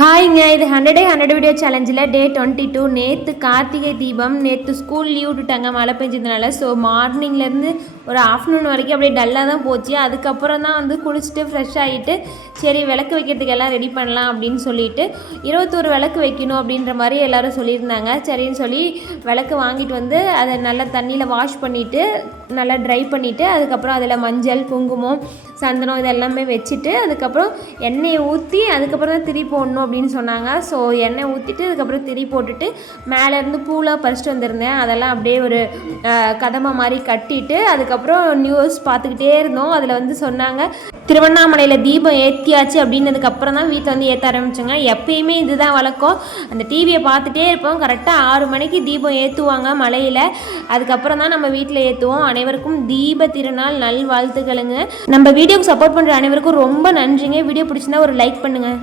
ஹாய்ங்க இது ஹண்ட்ரடே hundred video சேலஞ்சில் டே டுவெண்ட்டி டூ நேற்று கார்த்திகை தீபம் நேற்று ஸ்கூல் லீவ் விட்டுட்டாங்க மழை பெஞ்சதுனால. ஸோ மார்னிங்லேருந்து ஒரு ஆஃப்டர்நூன் வரைக்கும் அப்படியே டல்லாக தான் போச்சு. அதுக்கப்புறம் தான் வந்து குளிச்சுட்டு ஃப்ரெஷ் ஆகிட்டு சரி விளக்கு வைக்கிறதுக்கு எல்லாம் ரெடி பண்ணலாம் அப்படின்னு சொல்லிட்டு இருபத்தோரு விளக்கு வைக்கணும் அப்படின்ற மாதிரி எல்லோரும் சொல்லியிருந்தாங்க. சரின்னு சொல்லி விளக்கு வாங்கிட்டு வந்து அதை நல்லா தண்ணியில் வாஷ் பண்ணிவிட்டு நல்லா ட்ரை பண்ணிவிட்டு அதுக்கப்புறம் அதில் மஞ்சள் குங்குமம் சந்தனம் இதெல்லாமே வச்சுட்டு அதுக்கப்புறம் எண்ணெயை ஊற்றி அதுக்கப்புறம் தான் திரி போடணும் அப்படின்னு சொன்னாங்க. ஸோ எண்ணெய் ஊற்றிட்டு அதுக்கப்புறம் திரி போட்டுட்டு மேலேருந்து பூலாம் பறிச்சிட்டு வந்திருந்தேன். அதெல்லாம் அப்படியே ஒரு கதமை மாதிரி கட்டிட்டு அதுக்கப்புறம் நியூஸ் பார்த்துக்கிட்டே இருந்தோம். அதில் வந்து சொன்னாங்க திருவண்ணாமலையில் தீபம் ஏற்றியாச்சு அப்படின்னதுக்கப்புறம் தான் வீட்டில் வந்து ஏற்ற ஆரம்பிச்சோங்க. எப்பயுமே இதுதான் வழக்கம். அந்த டிவியை பார்த்துட்டே இருப்போம். கரெக்டாக ஆறு மணிக்கு தீபம் ஏற்றுவாங்க மலையில். அதுக்கப்புறம் தான் நம்ம வீட்டில் ஏற்றுவோம் அனைவருக்கும் தீப திருநாள் நல் வாழ்த்துக்களுங்க நம்ம வீடியோக்கு சப்போர்ட் பண்ணுற அனைவருக்கும் ரொம்ப நன்றிங்க. வீடியோ பிடிச்சிருந்தா ஒரு லைக் பண்ணுங்கள்